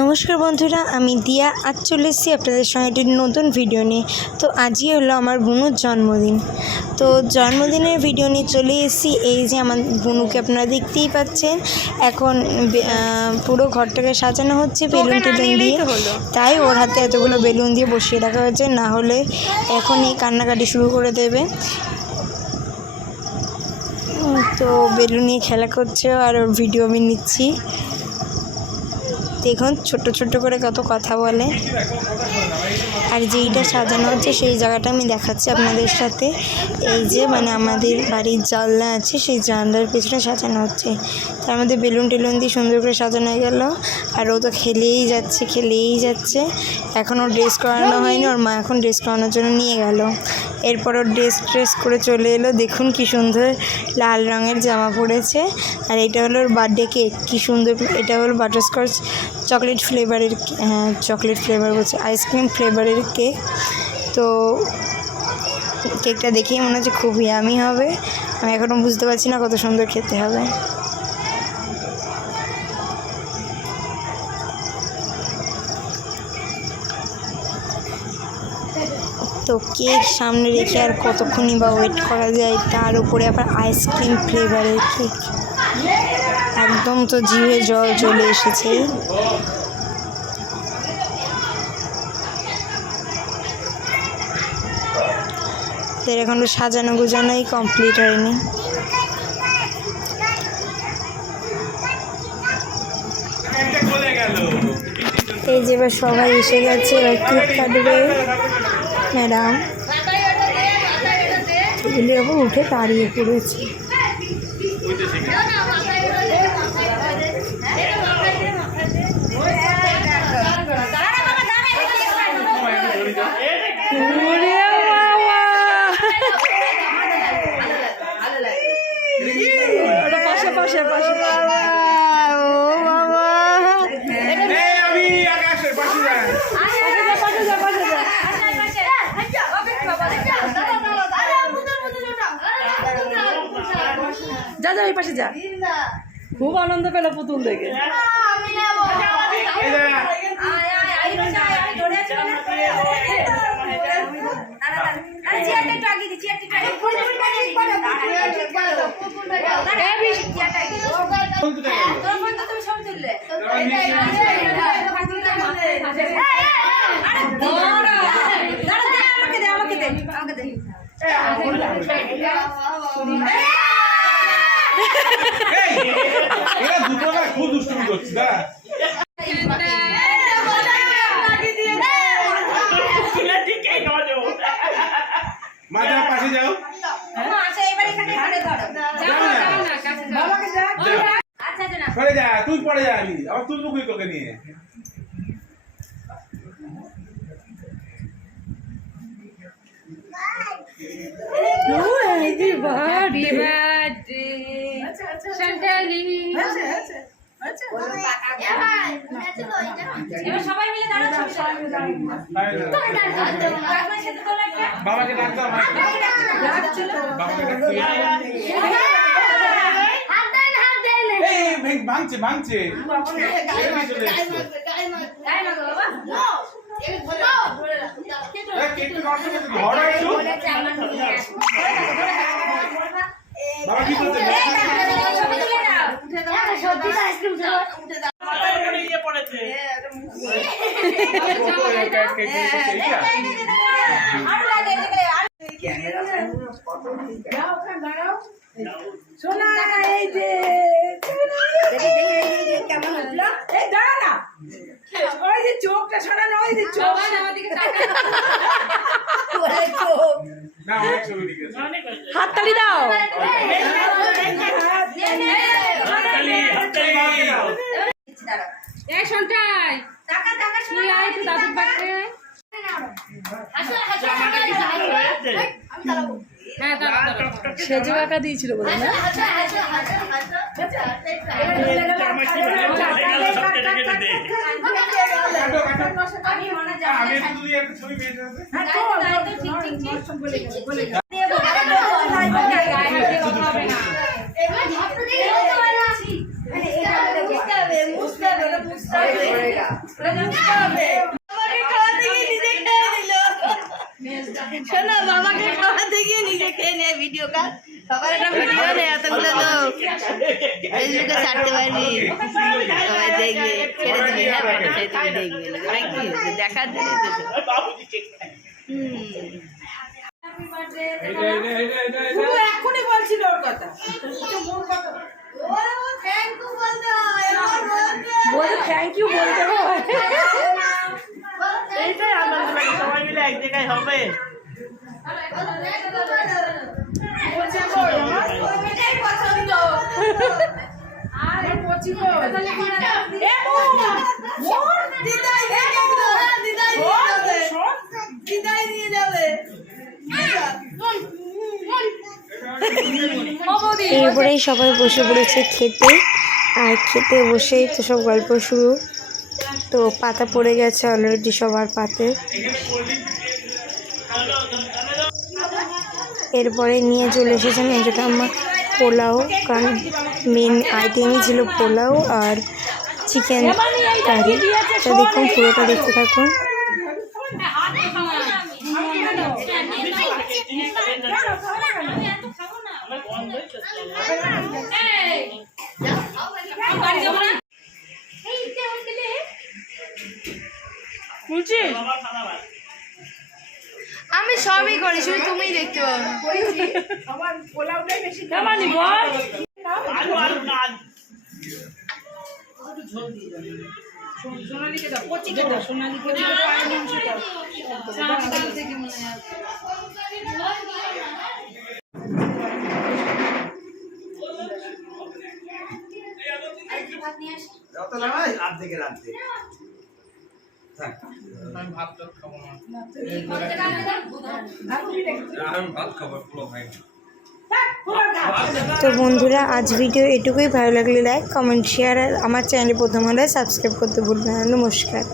নমস্কার বন্ধুরা আমি দিয়া আজ চলে এসেছি আপনাদের সঙ্গে একটি নতুন ভিডিও নিয়ে। তো আজই হলো আমার বুনুর জন্মদিন। তো জন্মদিনের ভিডিও নিয়ে চলে এসেছি। এই যে আমার বুনুকে আপনারা দেখতেই পাচ্ছেন এখন পুরো ঘরটাকে সাজানো হচ্ছে বেলুন টেলুন দিয়ে। তাই ওর হাতে এতগুলো বেলুন দিয়ে বসিয়ে রাখা হয়েছে না হলে এখনই কান্নাকাটি শুরু করে দেবে। তো বেলুন নিয়ে খেলা করছে আর ওর ভিডিও আমি নিচ্ছি। দেখুন ছোট ছোট করে কত কথা বলে। আর যেইটা সাজানো হচ্ছে, সেই জায়গাটা আমি দেখাচ্ছি আপনাদের সাথে। এই যে মানে আমাদের বাড়ির জানলা আছে, সেই জানলার পিছনে সাজানো হচ্ছে। তার মধ্যে বেলুন টেলুন দিয়ে সুন্দর করে সাজানো হয়ে গেল। আর ও তো খেলেই যাচ্ছে খেলেই যাচ্ছে। এখনও ড্রেস করানো হয়নি, ওর মা এখন ড্রেস করানোর জন্য নিয়ে গেল। এরপর ওর ড্রেস ট্রেস করে চলে এলো। দেখুন কি সুন্দর লাল রঙের জামা পরেছে আর এটা হলো ওর বার্থডে কেক কী সুন্দর, এটা হলো বাটারস্কচ চকলেট ফ্লেভারের হ্যাঁ চকলেট ফ্লেভার বলছে, আইসক্রিম ফ্লেভারের কেক। তো কেকটা দেখেই মনে হচ্ছে খুব ইয়ামি হবে। আমি এখনও বুঝতে পারছি না কত সুন্দর খেতে হবে। তো কেক সামনে রেখে আর কতক্ষণই বা ওয়েট করা যায়, তার উপরে আবার আইসক্রিম ফ্লেভারের কেক। একদম তো জিভে জল চলে এসেছে। এখনও সাজানো গুজানোই কমপ্লিট হয়নি। এই যে এবার সবাই এসে গেছে, এবার কেক কাটবে। ম্যাডাম। উঠে দাঁড়িয়ে পড়েছে পাশে পাশে বাবা ও বাবা এই আমি আকাশের পাশে যাই যা যা ওই পাশে যা খুব আনন্দ পেল পুতুল দেখে। কোনটা গেল? খুব দুষ্টুমি করছি দাঁড়া মা যাও পাশে যাও যাও না। সরে যা তুই পড়ে যা আমি আবার তুই মুখে তোকে নিয়ে। সবাই মিলে দাঁড়াও ছবি তোলো। বাবাকে ডাক দাও আমাকে। বাবাকে ডাক দাও। এই, এই, ভাঙছে ভাঙছে এখানে শোনা এই যে এই দাঁড়া না ওই যে চোখটা সরানো ওই যে চোখ হাততালি দাও এই শোনটাই টাকা, টাকা তুই শোনো। আয় একটু দাদুর পাশে হাসো, হাসো। আমি দাঁড়াবো। হ্যাঁ সেজো আঁকা দিয়েছিল বলে না হাসো, হাসো, হাসো। আমি মনে যাব আমি না। একটু তুই একটা ছবি পেয়েছি দাঁড়াও, দাঁড়াও, ঠিক, ঠিক, ঠিক। ঠিক, ঠিক, ঠিক। গায়ে হাত দিয়ে কথা হবে না এবার হাতটা দিয়ে বলতে পারছি। মুছতে হবে, মুছতে হবে, ওটা মুছতে হবে। ভিডিও কার সবার একটা ভিডিও নেই এতগুলো লোক ফেসবুকে ছাড়তে পারবি সবাই দেখবে ছেড়ে দিবি ফটো ছেড়ে দিবি দেখবে লোকেরা কি দেখার জন্য তো সব। হুম এইটা এইটা এইটা এইটা এইটা ও এখনই বলছিল ওর কথা বলে থ্যাংক ইউ বলতে হয় এইটাই আনন্দ লাগে সবাই মিলে এক জায়গায় হবে আরে পচি গো এ মো মো দিদাই দিদাই দিদাই নিয়ে যাবে এরপরেই সবাই বসে পড়েছে খেতে, আর খেতে বসেই তো সব গল্প শুরু। তো পাতা পড়ে গেছে অলরেডি সবার পাতে। এরপরে নিয়ে চলে এসেছেন যেটা আমার পোলাও কারণ মেন আইটেমই ছিল পোলাও আর চিকেন কারি তো দেখুন পুরোটা দেখতে থাকুন। আমি সবই করি শুধু তুমিই দেখতে পাবো না আমার পোলাওটাই বেশি বল অর্ধেকে রাখতে তো বন্ধুরা, আজ ভিডিও এটুকুই। ভালো লাগলে লাইক কমেন্ট শেয়ার আর আমার চ্যানেল প্রথম হলে সাবস্ক্রাইব করতে ভুলবেন নমস্কার।